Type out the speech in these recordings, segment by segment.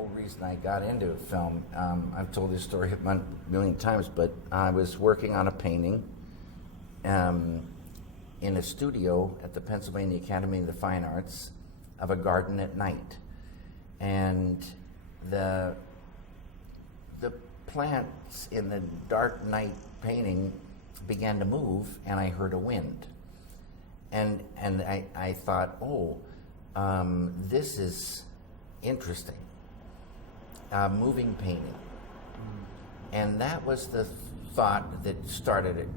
whole reason I got into film. I've told this story a million times, but I was working on a painting in a studio at the Pennsylvania Academy of the Fine Arts of a garden at night. And the plants in the dark night painting began to move, and I heard a wind. And I thought, this is interesting. Moving painting. And that was the thought that started it.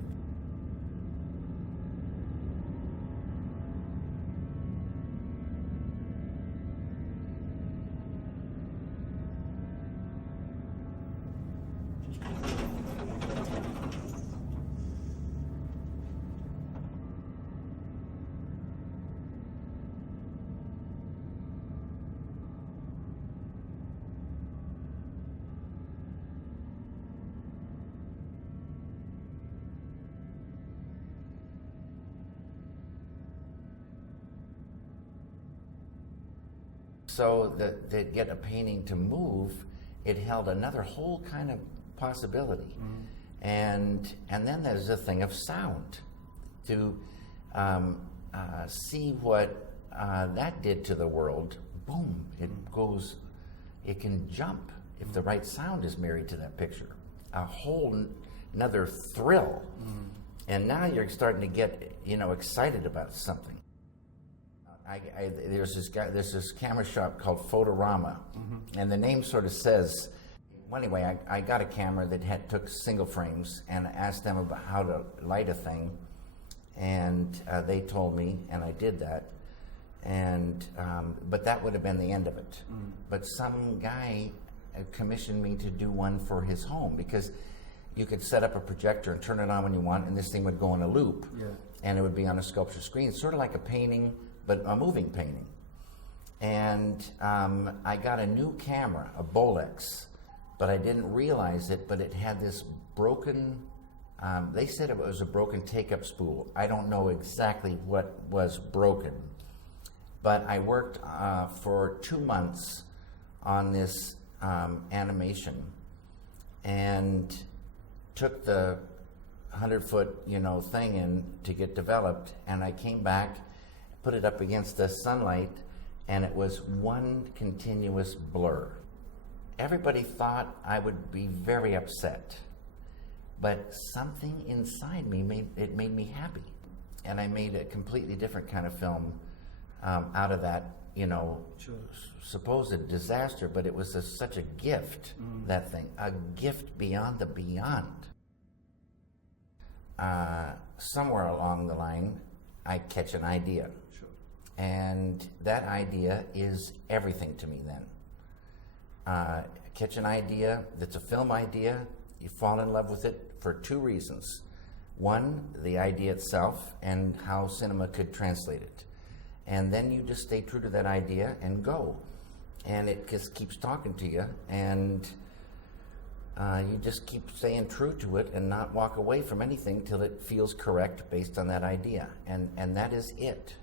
So to get a painting to move, it held another whole kind of possibility. And then there's a thing of sound. To see what that did to the world, boom, it can jump if the right sound is married to that picture. A whole another thrill. And now you're starting to get, excited about something. There's this camera shop called Photorama, and the name sort of says. Well, anyway, I got a camera that took single frames, and asked them about how to light a thing, and they told me, and I did that, and but that would have been the end of it. But some guy commissioned me to do one for his home, because you could set up a projector and turn it on when you want, and this thing would go in a loop, and it would be on a sculpture screen, sort of like a painting, but a moving painting. And I got a new camera, a Bolex, but I didn't realize it, but it had this broken, they said it was a broken take-up spool. I don't know exactly what was broken, but I worked for 2 months on this animation, and took the 100-foot, thing in to get developed, and I came back, put it up against the sunlight, and it was one continuous blur. Everybody thought I would be very upset, but something inside me made me happy, and I made a completely different kind of film out of that, supposed disaster, but it was such a gift, that thing, a gift beyond the beyond. Somewhere along the line, I catch an idea. And that idea is everything to me then. Catch an idea that's a film idea, you fall in love with it for 2 reasons. One, the idea itself and how cinema could translate it. And then you just stay true to that idea and go. And it just keeps talking to you, and you just keep staying true to it and not walk away from anything till it feels correct based on that idea. And that is it.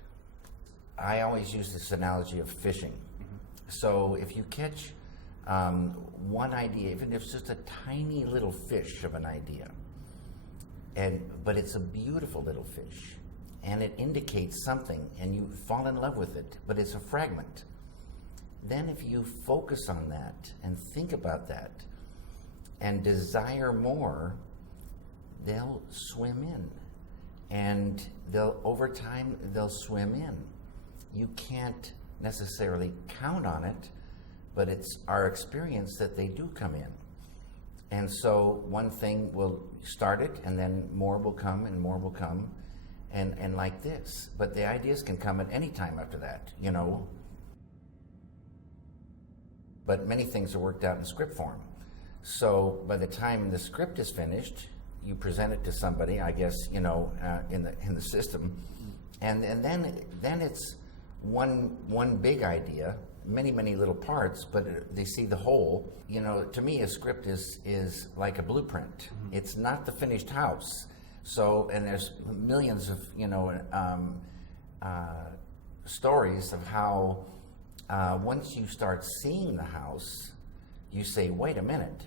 I always use this analogy of fishing. So if you catch one idea, even if it's just a tiny little fish of an idea, but it's a beautiful little fish, and it indicates something, and you fall in love with it, but it's a fragment. Then if you focus on that and think about that and desire more, they'll swim in. And over time, they'll swim in. You can't necessarily count on it, but it's our experience that they do come in. And so one thing will start it, and then more will come, and more will come, and like this. But the ideas can come at any time after that, But many things are worked out in script form. So by the time the script is finished, you present it to somebody, I guess, in the system, and then it's one big idea, many little parts, but they see the whole. To me, a script is like a blueprint. It's not the finished house. So, and there's millions of stories of how once you start seeing the house, you say, wait a minute,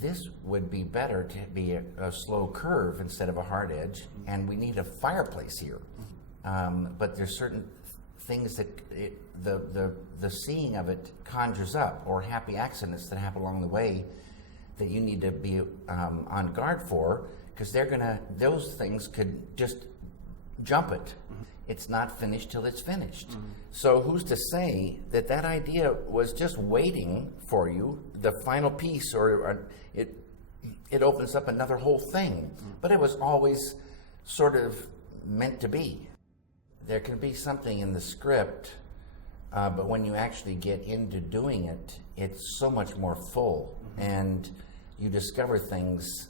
this would be better to be a slow curve instead of a hard edge, and we need a fireplace here. But there's certain things that the seeing of it conjures up, or happy accidents that happen along the way that you need to be on guard for, because those things could just jump it. It's not finished till it's finished. So who's to say that idea was just waiting for you, the final piece, or it opens up another whole thing. But it was always sort of meant to be. There can be something in the script, but when you actually get into doing it, it's so much more full, and you discover things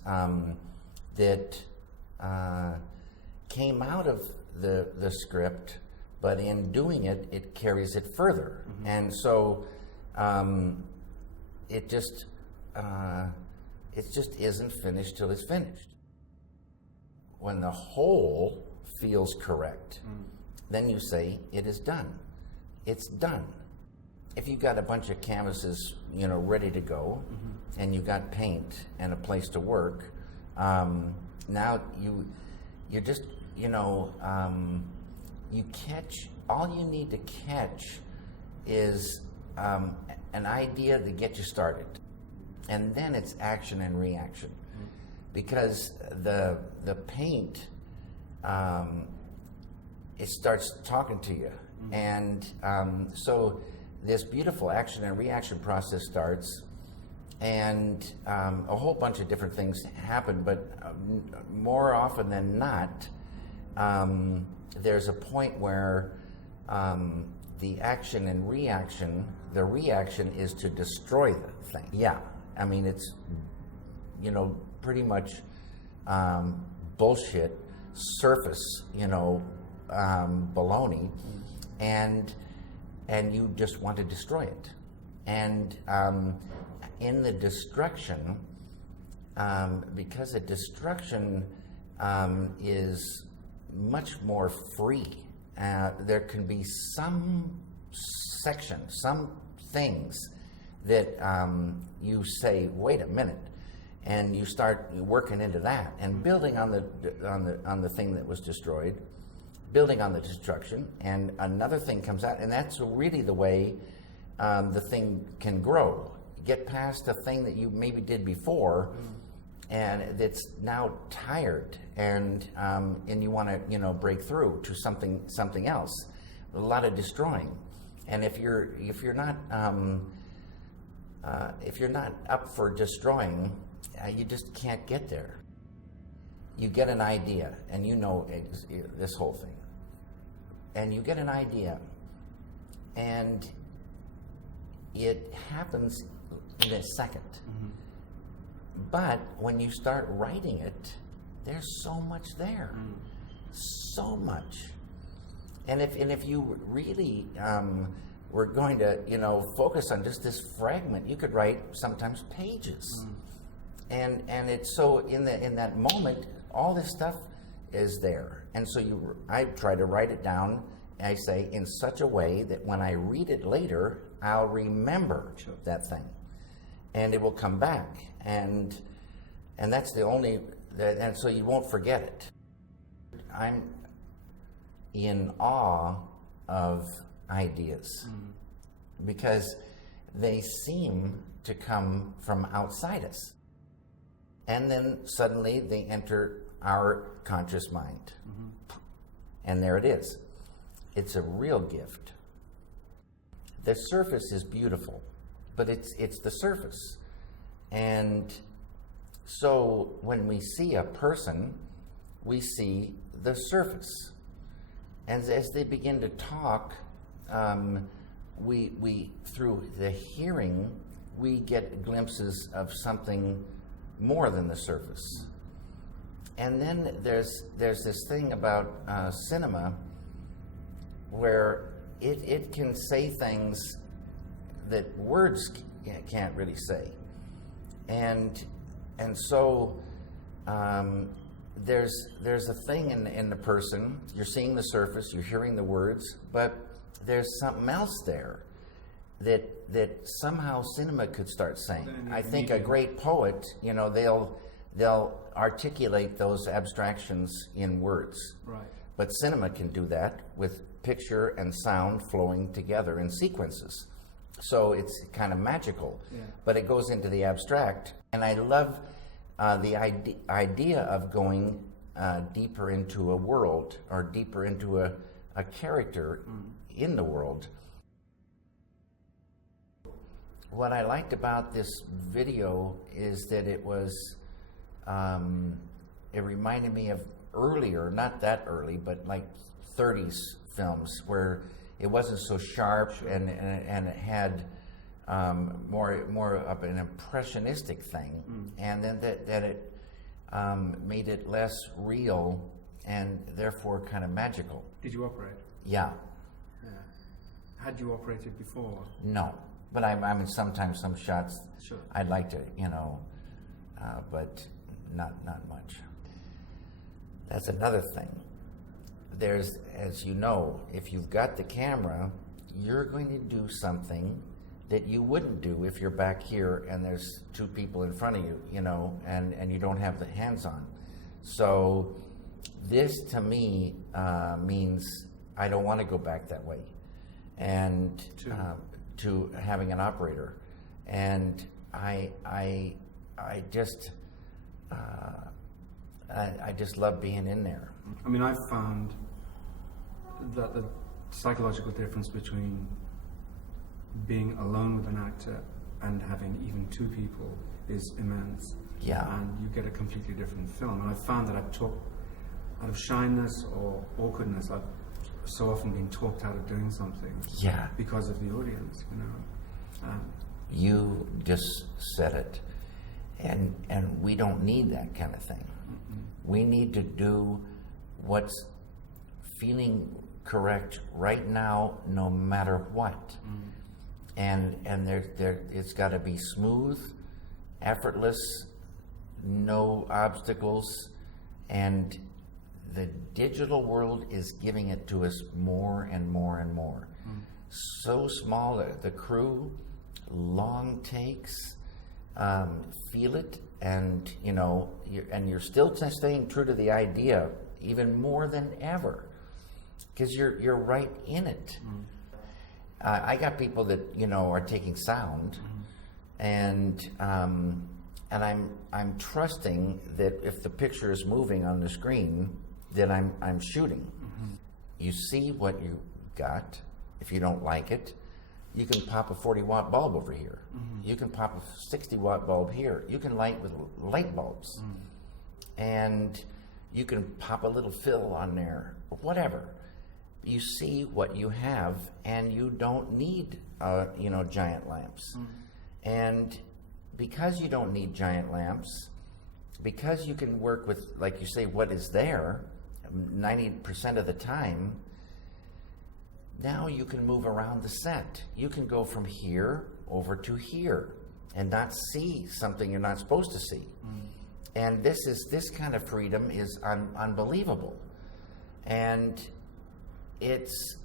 that came out of the script, but in doing it, it carries it further. And so it just isn't finished till it's finished. When the whole feels correct, then you say it is done. It's done. If you've got a bunch of canvases, ready to go, and you've got paint and a place to work, now you're just, you catch, all you need to catch is an idea to get you started. And then it's action and reaction. Because the paint, it starts talking to you. And so this beautiful action and reaction process starts, and a whole bunch of different things happen, but more often than not, there's a point where the action and reaction, the reaction is to destroy the thing. Yeah, I mean, it's, pretty much bullshit, surface, baloney, and you just want to destroy it. And in the destruction, because the destruction is much more free, there can be some section, some things that you say, wait a minute, and you start working into that and building on the thing that was destroyed, building on the destruction, and another thing comes out, and that's really the way the thing can grow. Get past the thing that you maybe did before, and that's now tired, and you want to break through to something else. A lot of destroying, and if you're not up for destroying, you just can't get there. You get an idea, and this whole thing, and you get an idea, and it happens in a second. But when you start writing it, there's so much there, so much. And if you really were going to focus on just this fragment, you could write sometimes pages. And it's so in that moment, all this stuff is there. And so I try to write it down, I say, in such a way that when I read it later, I'll remember that thing, and it will come back, and that's the only, and so you won't forget it. I'm in awe of ideas because they seem to come from outside us, and then suddenly they enter our conscious mind, and there it is. It's a real gift. The surface is beautiful, but it's the surface. And so when we see a person, we see the surface. And as they begin to talk, we through the hearing, we get glimpses of something more than the surface. And then there's this thing about cinema where it can say things that words can't really say, and so there's a thing in the person. You're seeing the surface, you're hearing the words, but there's something else there, that somehow cinema could start saying. I think a great poet, you know, they'll articulate those abstractions in words. Right. But cinema can do that with picture and sound flowing together in sequences. So it's kind of magical, but it goes into the abstract. And I love the idea of going deeper into a world or deeper into a character in the world. What I liked about this video is that it was, it reminded me of earlier, not that early, but like 30s films where it wasn't so sharp and it had more of an impressionistic thing, and then that it made it less real and therefore kind of magical. Did you operate? Yeah. Had you operated before? No, but I mean sometimes some shots Sure. I'd like to, you know, but not much. That's another thing. There's, as you know, if you've got the camera, you're going to do something that you wouldn't do if you're back here and there's two people in front of you, you know, and you don't have the hands on. So this to me means I don't want to go back that way, and to having an operator, and I just love being in there. I mean, I've found that the psychological difference between being alone with an actor and having even two people is immense. Yeah. And you get a completely different film. And I've found that I've talked out of shyness or awkwardness. I've so often been talked out of doing something. Yeah. Because of the audience, you know. You just said it. And we don't need that kind of thing. We need to do what's feeling correct right now, no matter what. And it's got to be smooth, effortless, no obstacles, and the digital world is giving it to us more and more and more. So small, the crew, long takes, feel it, and you know, you're still staying true to the idea even more than ever, because you're right in it. I got people that, you know, are taking sound, and I'm trusting that if the picture is moving on the screen, that I'm shooting. You see what you got. If you don't like it, you can pop a 40-watt bulb over here. You can pop a 60-watt bulb here. You can light with light bulbs, and you can pop a little fill on there, or whatever. You see what you have, and you don't need, you know, giant lamps. And because you don't need giant lamps, because you can work with, like you say, what is there 90% of the time, now you can move around the set. You can go from here over to here and not see something you're not supposed to see. And this kind of freedom is unbelievable. And it's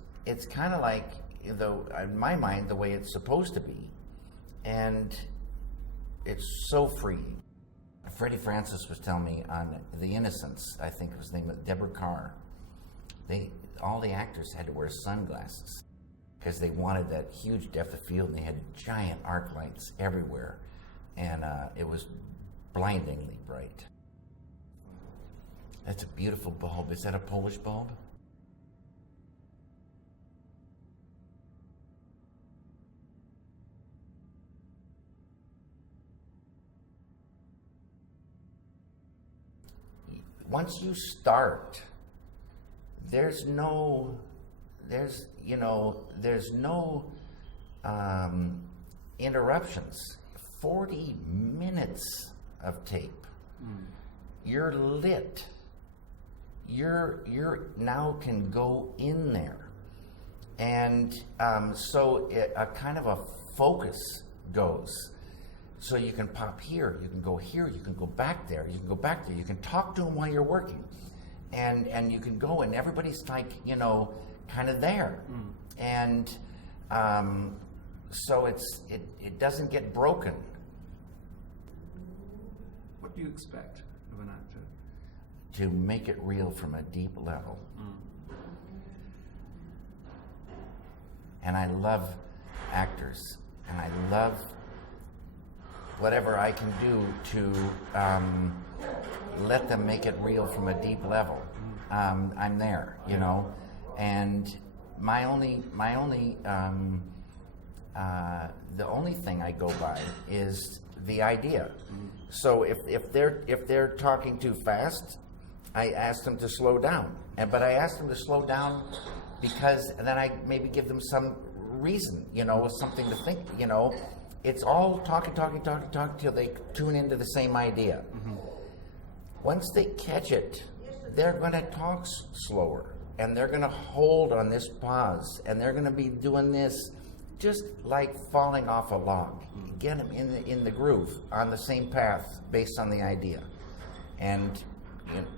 kind of like, though, in my mind, the way it's supposed to be, and it's so freeing. Freddie Francis was telling me on The Innocents, I think it was the name of Deborah Carr, all the actors had to wear sunglasses because they wanted that huge depth of field, and they had giant arc lights everywhere, and it was blindingly bright. That's a beautiful bulb. Is that a Polish bulb? Once you start, there's no interruptions. 40 minutes of tape. You're lit. You're now can go in there, and so a kind of a focus goes. So you can pop here, you can go here, you can go back there, you can go back there, you can talk to them while you're working. And you can go, and everybody's like, you know, kind of there. And so it doesn't get broken. What do you expect of an actor? To make it real from a deep level. And I love actors, and I love whatever I can do to let them make it real from a deep level. I'm there, you know, and the only thing I go by is the idea. So if they're talking too fast, I ask them to slow down. But I ask them to slow down because then I maybe give them some reason, you know, something to think, you know. It's all talking till they tune into the same idea. Once they catch it, they're going to talk slower, and they're going to hold on this pause, and they're going to be doing this just like falling off a log. Get them in the groove, on the same path, based on the idea. And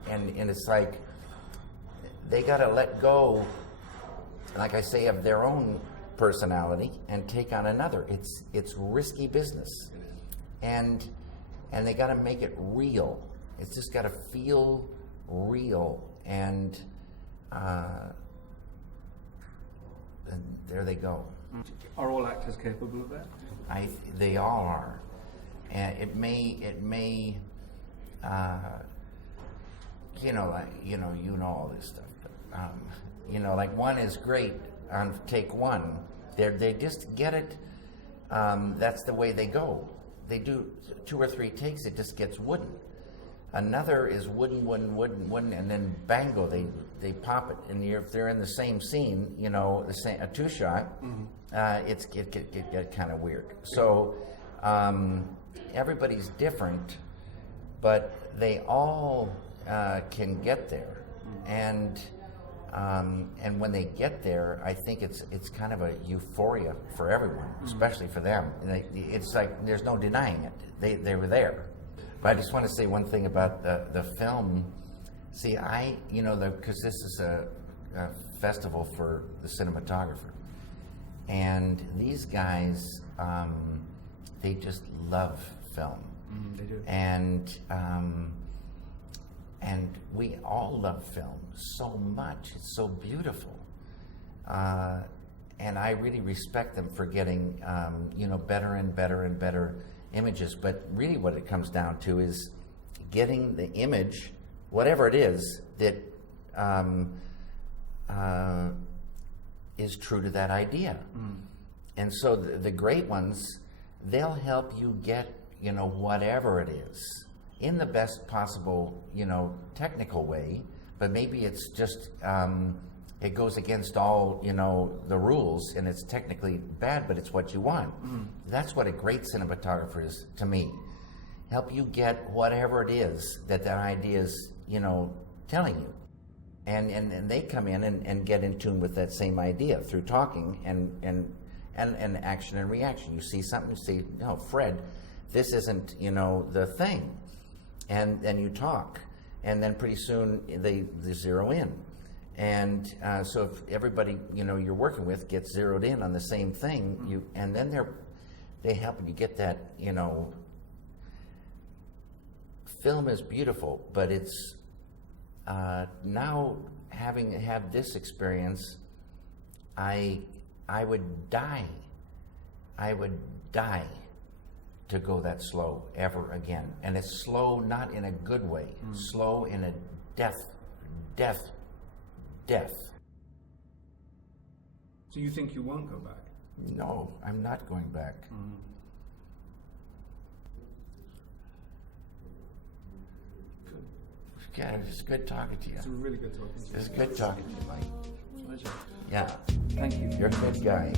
it's like they got to let go, like I say, of their own personality and take on another. It's risky business, and they got to make it real. It's just got to feel real, and there they go. Are all actors capable of that? They all are, and it may you know all this stuff, but you know, like one is great on take one. They just get it. That's the way they go. They do 2 or 3 takes, it just gets wooden. Another is wooden, and then bango, they pop it. And if they're in the same scene, you know, a 2-shot, it get kind of weird. So everybody's different, but they all can get there. And when they get there, I think it's kind of a euphoria for everyone, especially for them. It's like there's no denying it. They were there. But I just want to say one thing about the film. See, because this is a festival for the cinematographer, and these guys, they just love film. They do. And we all love film so much. It's so beautiful. And I really respect them for getting, better and better and better images. But really what it comes down to is getting the image, whatever it is, that is true to that idea. And so the great ones, they'll help you get, whatever it is, in the best possible, technical way, but maybe it's just, it goes against all, the rules, and it's technically bad, but it's what you want. That's what a great cinematographer is to me. Help you get whatever it is that idea is, telling you. And they come in and get in tune with that same idea through talking and action and reaction. You see something, you say, no, Fred, this isn't, the thing. And then you talk, and then pretty soon they zero in. And so if everybody you're working with gets zeroed in on the same thing, and then they help you get that. Film is beautiful, but it's now having had this experience, I would die to go that slow ever again. And it's slow not in a good way, slow in a death. So you think you won't go back? No, I'm not going back. Good. Yeah, it's good talking to you. It's really good talking to you. It's good talking to you, Mike. Pleasure. Yeah. Thank you. You're a good guy.